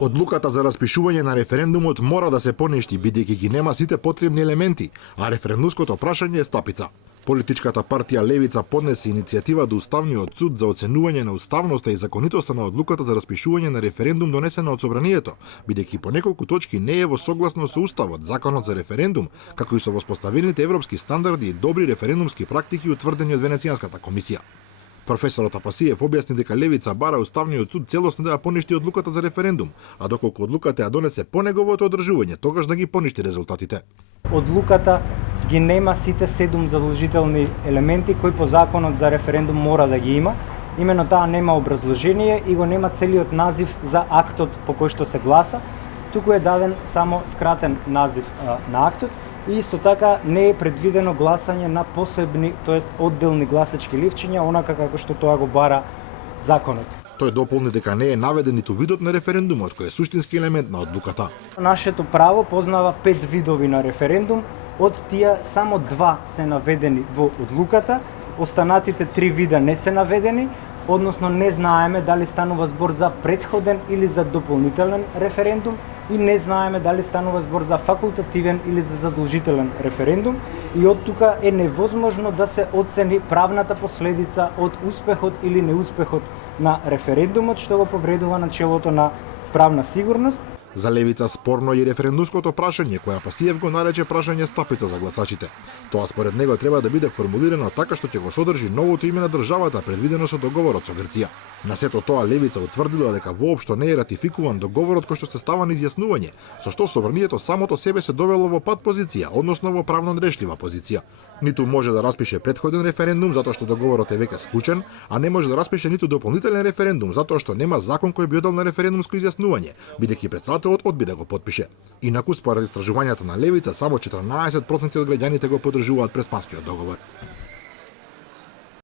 Одлуката за распишување на референдумот мора да се поништи бидејќи ги нема сите потребни елементи, а референдумското прашање е стапица. Политичката партија Левица поднесе иницијатива до Уставниот суд за оценување на уставноста и законитоста на одлуката за распишување на референдум донесена од собранието, бидејќи по неколку точки не е во согласно со уставот, законот за референдум, како и со воспоставените европски стандарди и добри референдумски практики утврдени од Венецијанската комисија. Професорот Апасиев објасни дека Левица бара Уставниот суд целосно да ја поништи одлуката за референдум, а доколку одлуката ја донесе по неговото одржување, тогаш да ги поништи резултатите. Одлуката ги нема сите 7 задолжителни елементи кои по законот за референдум мора да ги има. Именно таа нема образложение и го нема целиот назив за актот по кој што се гласа, туку е даден само скратен назив на актот. И исто така не е предвидено гласање на посебни, тоест одделни гласачки ливчиња, онака како што тоа го бара законот. Тој дополни дека не е наведен ниту видот на референдумот, кој е суштински елемент на одлуката. Нашето право познава 5 видови на референдум, од тие само 2 се наведени во одлуката, останатите 3 вида не се наведени, односно не знаеме дали станува збор за претходен или за дополнителен референдум и не знаеме дали станува збор за факултативен или за задолжителен референдум и од тука е невозможно да се оцени правната последица од успехот или неуспехот на референдумот, што го повредува начелото на правна сигурност. За Левица спорно и референдумското прашање, која Апасиев го нарече прашање стапица за гласачите. Тоа според него треба да биде формулирано така што ќе го содржи новото име на државата предвидено со договорот со Грција. На сето тоа Левица утврдила дека воопшто не е ратификуван договорот кој што се става на изјаснување, со што собранието самото себе се довело во пат позиција, односно во правно нрешлива позиција. Ниту може да распише претходен референдум затоа што договорот е веќе склучен, а не може да распише ниту дополнителен референдум затоа што нема закон кој би одел на референдумско изјаснување, бидејќи председателот одби да го потпише. Инаку според истражувањата на Левица само 14% од граѓаните го поддржуваат преспанскиот договор.